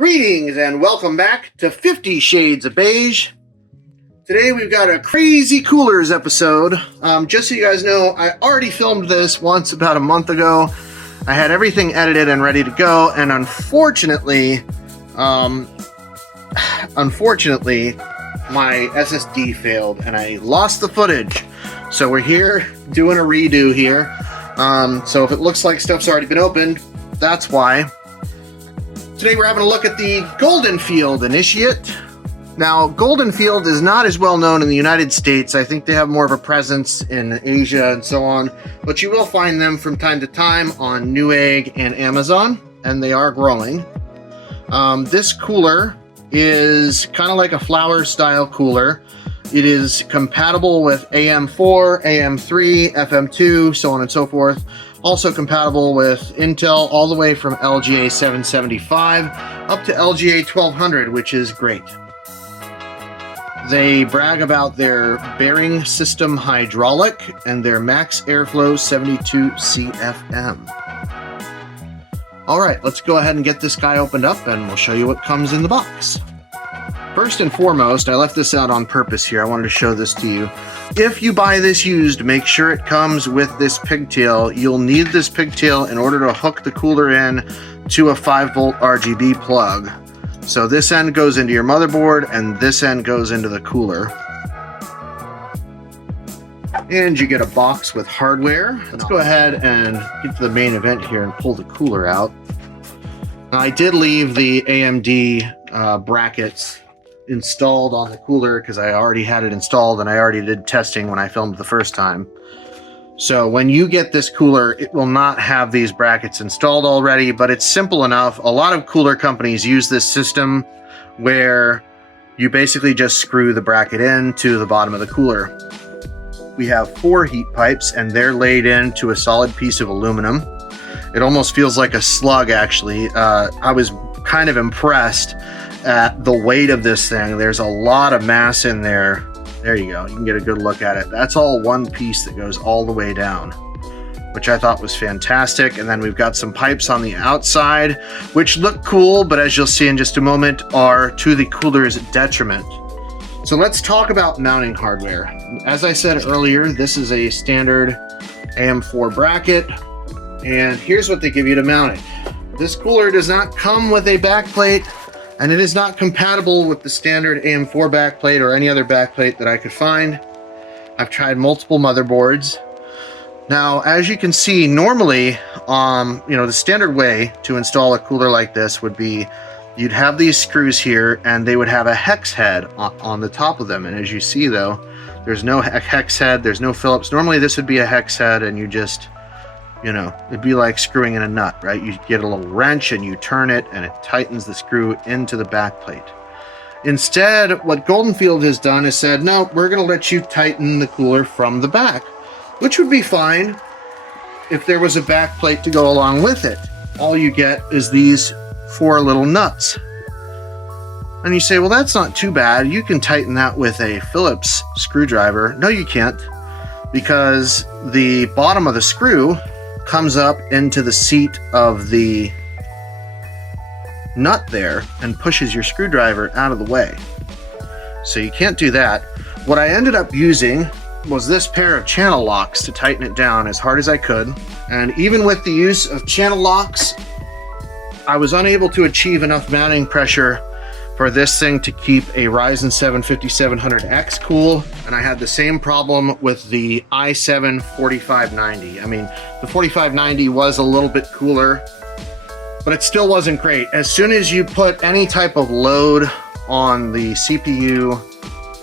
Greetings and welcome back to 50 Shades of Beige. Today we've got a crazy coolers episode. Just so you guys know, I already filmed this once about a month ago. I had everything edited and ready to go, and unfortunately, my SSD failed and I lost the footage. So we're here doing a redo here. So if it looks like stuff's already been opened, that's why. Today we're having a look at the Golden Field Initiate. Now, Golden Field is not as well known in the United States. I think they have more of a presence in Asia and so on, but you will find them from time to time on Newegg and Amazon, and they are growing. This cooler is kind of like a flower style cooler. It is compatible with AM4, AM3, FM2, so on and so forth. Also compatible with Intel all the way from LGA 775 up to LGA 1200, which is great. They brag about their bearing system hydraulic and their max airflow 72 CFM. All right, let's go ahead and get this guy opened up and we'll show you what comes in the box. First and foremost, I left this out on purpose here. I wanted to show this to you. If you buy this used, make sure it comes with this pigtail. You'll need this pigtail in order to hook the cooler in to a 5-volt RGB plug. So this end goes into your motherboard and this end goes into the cooler. And you get a box with hardware. Let's go ahead and get to the main event here and pull the cooler out. Now, I did leave the AMD brackets installed on the cooler because I already had it installed and I already did testing when I filmed the first time. So when you get this cooler, it will not have these brackets installed already, but it's simple enough. A lot of cooler companies use this system where you basically just screw the bracket in to the bottom of the cooler. We have 4 heat pipes and they're laid into a solid piece of aluminum. It almost feels like a slug, actually. I was kind of impressed at the weight of this thing. There's a lot of mass in there. There you go. You can get a good look at it. That's all one piece that goes all the way down, which I thought was fantastic. And then we've got some pipes on the outside, which look cool, but as you'll see in just a moment, are to the cooler's detriment. So let's talk about mounting hardware. As I said earlier, this is a standard AM4 bracket, and here's what they give you to mount it. This cooler does not come with a backplate, and it is not compatible with the standard AM4 backplate or any other backplate that I could find. I've tried multiple motherboards. Now, as you can see, normally, the standard way to install a cooler like this would be you'd have these screws here and they would have a hex head on the top of them. And as you see though, there's no hex head, there's no Phillips. Normally this would be a hex head and you just, it'd be like screwing in a nut, right? You get a little wrench and you turn it and it tightens the screw into the back plate. Instead, what Golden Field has done is said, no, we're going to let you tighten the cooler from the back, which would be fine if there was a back plate to go along with it. All you get is these 4 little nuts. And you say, well, that's not too bad. You can tighten that with a Phillips screwdriver. No, you can't, because the bottom of the screw comes up into the seat of the nut there and pushes your screwdriver out of the way. So you can't do that. What I ended up using was this pair of channel locks to tighten it down as hard as I could. And even with the use of channel locks, I was unable to achieve enough mounting pressure for this thing to keep a Ryzen 7 5700X cool, and I had the same problem with the i7 4590. I mean, the 4590 was a little bit cooler, but it still wasn't great. As soon as you put any type of load on the CPU,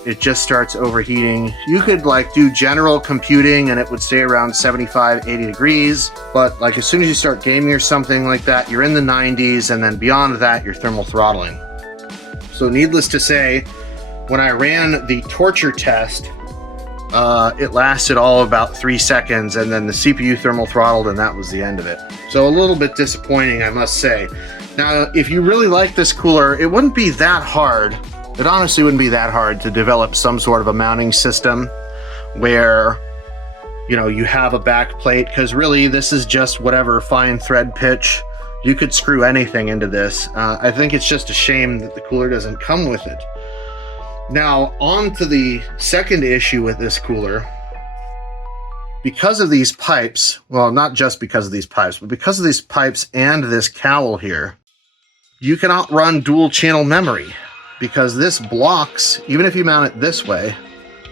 it just starts overheating. You could do general computing and it would stay around 75, 80 degrees, but as soon as you start gaming or something like that, you're in the 90s, and then beyond that, you're thermal throttling. So needless to say, when I ran the torture test, it lasted all about 3 seconds, and then the CPU thermal throttled, and that was the end of it. So a little bit disappointing, I must say. Now, if you really like this cooler, it wouldn't be that hard. It honestly wouldn't be that hard to develop some sort of a mounting system where, you have a back plate, because really this is just whatever fine thread pitch You could screw anything into this. I think it's just a shame that the cooler doesn't come with it. Now, on to the second issue with this cooler. Because of these pipes, well, not just because of these pipes, but because of these pipes and this cowl here, you cannot run dual channel memory, because this blocks, even if you mount it this way,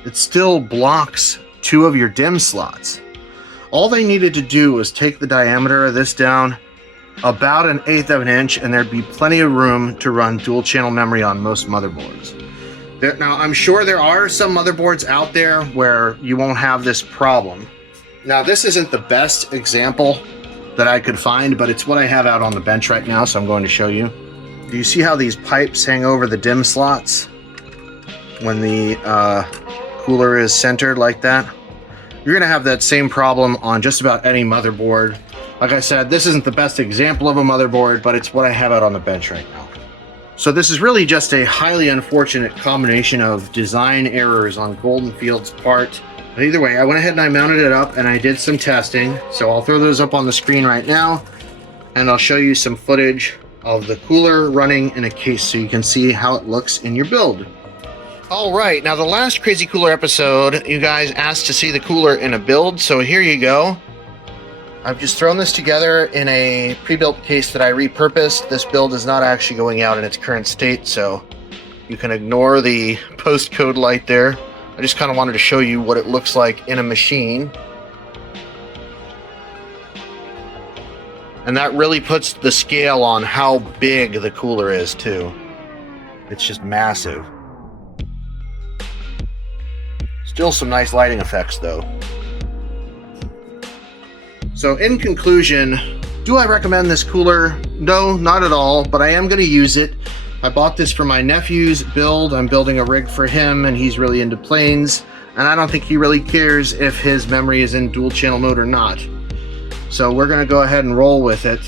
it still blocks 2 of your DIMM slots. All they needed to do was take the diameter of this down about 1/8 of an inch, and there'd be plenty of room to run dual channel memory on most motherboards. Now, I'm sure there are some motherboards out there where you won't have this problem. Now, this isn't the best example that I could find, but it's what I have out on the bench right now, so I'm going to show you. Do you see how these pipes hang over the DIMM slots when the cooler is centered like that? You're going to have that same problem on just about any motherboard. Like I said, this isn't the best example of a motherboard, but it's what I have out on the bench right now. So this is really just a highly unfortunate combination of design errors on Golden Field's part. But either way, I went ahead and I mounted it up and I did some testing. So I'll throw those up on the screen right now, and I'll show you some footage of the cooler running in a case so you can see how it looks in your build. All right, now the last Crazy Cooler episode, you guys asked to see the cooler in a build, so here you go. I've just thrown this together in a pre-built case that I repurposed. This build is not actually going out in its current state, so you can ignore the postcode light there. I just kind of wanted to show you what it looks like in a machine. And that really puts the scale on how big the cooler is, too. It's just massive. Still some nice lighting effects, though. So in conclusion, do I recommend this cooler? No, not at all, but I am going to use it. I bought this for my nephew's build. I'm building a rig for him, and he's really into planes, and I don't think he really cares if his memory is in dual channel mode or not. So we're going to go ahead and roll with it.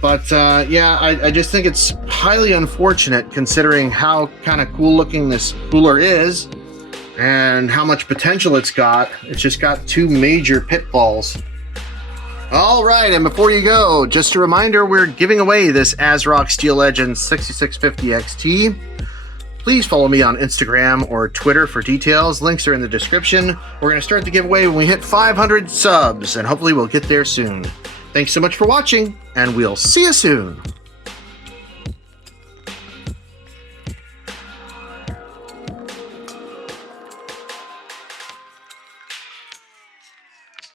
But yeah, I just think it's highly unfortunate considering how kind of cool looking this cooler is and how much potential it's got. It's just got 2 major pitfalls. All right, and before you go, just a reminder, we're giving away this ASRock Steel Legends 6650 XT. Please follow me on Instagram or Twitter for details. Links are in the description. We're going to start the giveaway when we hit 500 subs, and hopefully we'll get there soon. Thanks so much for watching, and we'll see you soon.